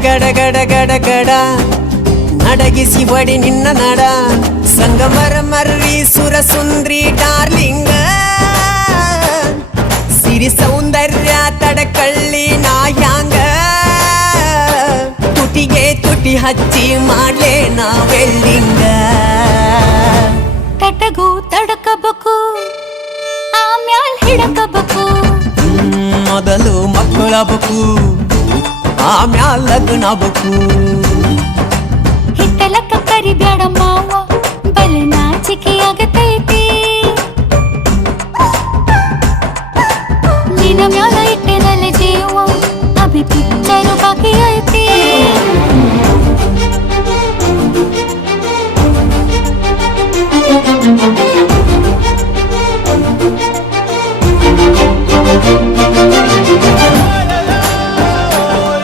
ಗಡ ಗಡ ಗಡ ಗಡ ನಡಗಿಸಿ ಬಡಿ ನಿನ್ನ ನಡ ಸಂಗಮರ ಮರ್ರಿ ಸುರ ಸುಂದ್ರಿ ಡಾರ್ಲಿಂಗ ಸಿರಿ ಸೌಂದರ್ಯ ತಡಕಳ್ಳಿ ನಾಯಾಂಗ ತುಟಿಗೆ ತುಟಿ ಹಚ್ಚಿ ಮಾಡ್ಲೇ ನಾ ವೆಲ್ಡಿಂಗ ತಟಗೂ ತಡಕಬೇಕು ಆಮ್ಯಾಲ್ ಹಿಡಕಬೇಕು ಮೊದಲು ಮಕ್ಕಳಬೇಕು ಆಮ್ಯಾಲ ಲಗ್ನಬೇಕು ಹಿತ್ತಲಕ್ಕ ಕರಿಬ್ಯಾಡ ಮಾವ ಬಲ ನಾಚಿಕೆ ಆಗತೈತಿ ನಿನ್ನ ಮ್ಯಾಲ ಇಟ್ಟೆನಲ್ಲ ಜೀವ ಅಭಿ ಪಿಕ್ಚರು ಬಾಕಿ ಐತಿ